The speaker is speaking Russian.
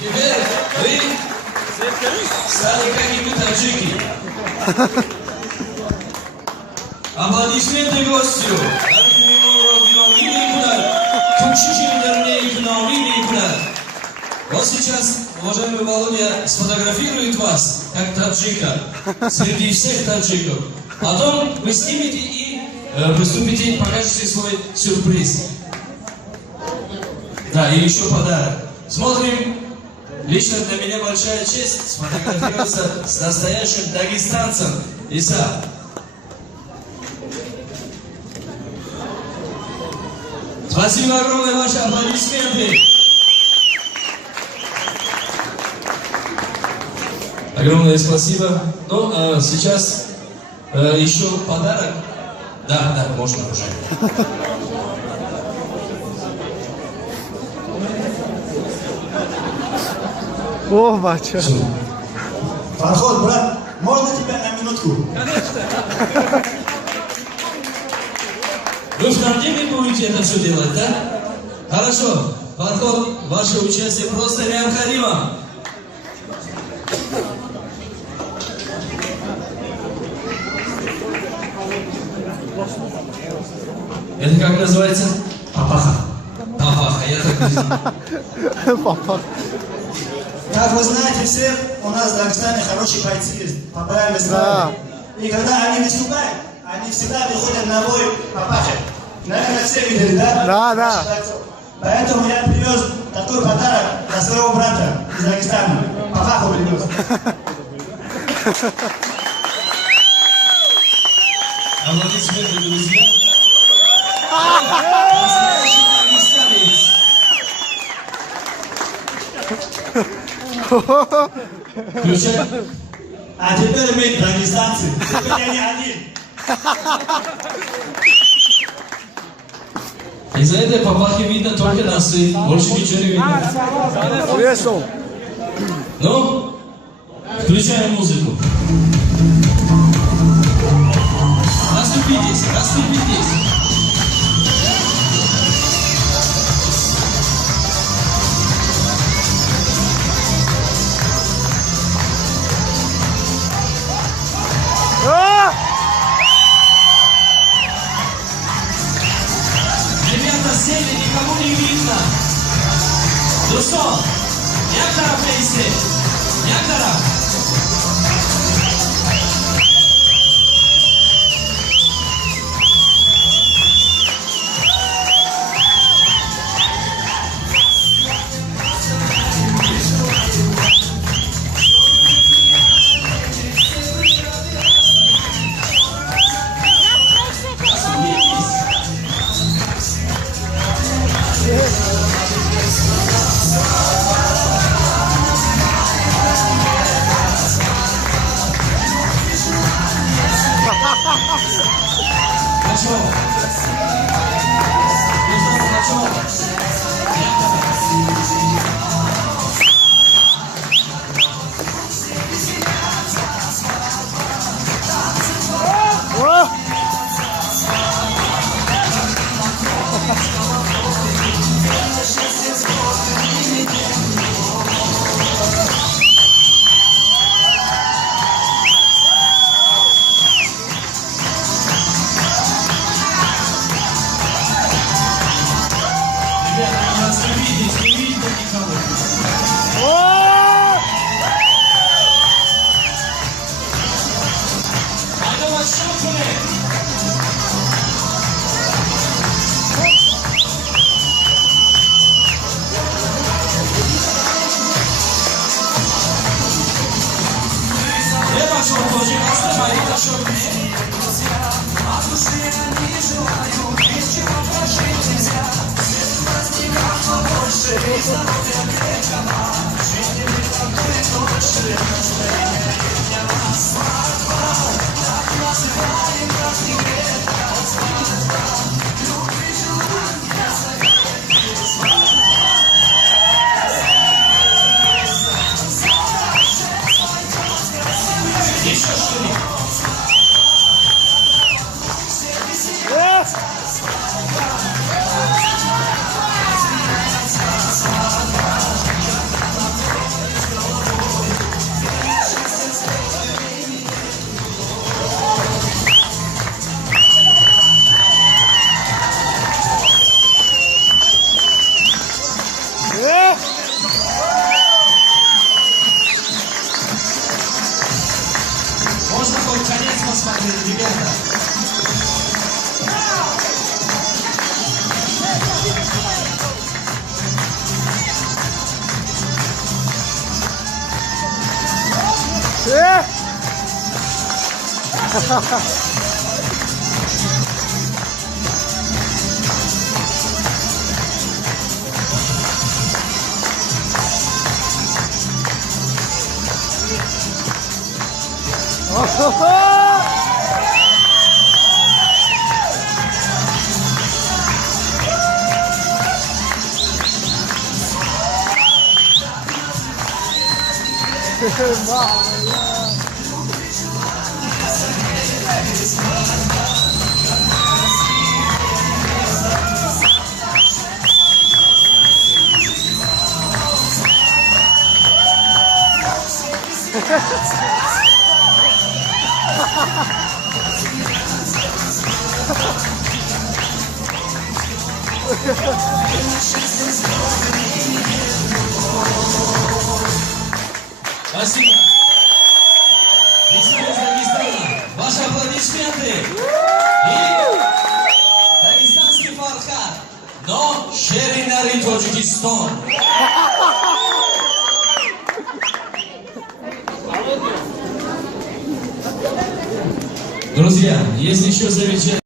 Теперь вы стали какими таджики. Аплодисменты гостю. Вот сейчас, уважаемый Володя, сфотографирует вас, как таджика, среди всех таджиков. Потом вы снимете и приступите, покажете свой сюрприз. Да, и еще подарок. Смотрим. Лично для меня большая честь сфотографироваться с настоящим дагестанцем. Иса. Спасибо огромное, ваши аплодисменты. Огромное спасибо. Ну, а сейчас еще подарок. Да, можно уже. О, батя. Подход, брат, можно тебя на минутку? Конечно. Вы второй день будете это все делать, да? Хорошо. Подход, ваше участие просто необходимо. Это как называется? Папаха. Папаха, я так не знаю. Папаха. Как вы знаете, все у нас в Дагестане хорошие бойцы есть, попадаем страны. И когда они выступают, они всегда выходят на бой папахи. Наверное, все видели, да? Да. Поэтому я привез такой подарок для своего брата из Дагестана. Папаху привез. Аплодисменты, друзья. Настоящий дагестанец. Включай. А теперь мы дагестанцы. Теперь я не один. Из-за этой папахи видно только носы. Больше ничего не видно. Весел. Ну, включаем музыку. Расступитесь, расступитесь. Ребята сели, никому не видно. Ну что, як тарап дейсте? Як тарап? Спасибо. Весна из Дагестана. Ваши аплодисменты. И дагестанский фархат. Но шеринari Таджикистан. Друзья, есть еще замечательные...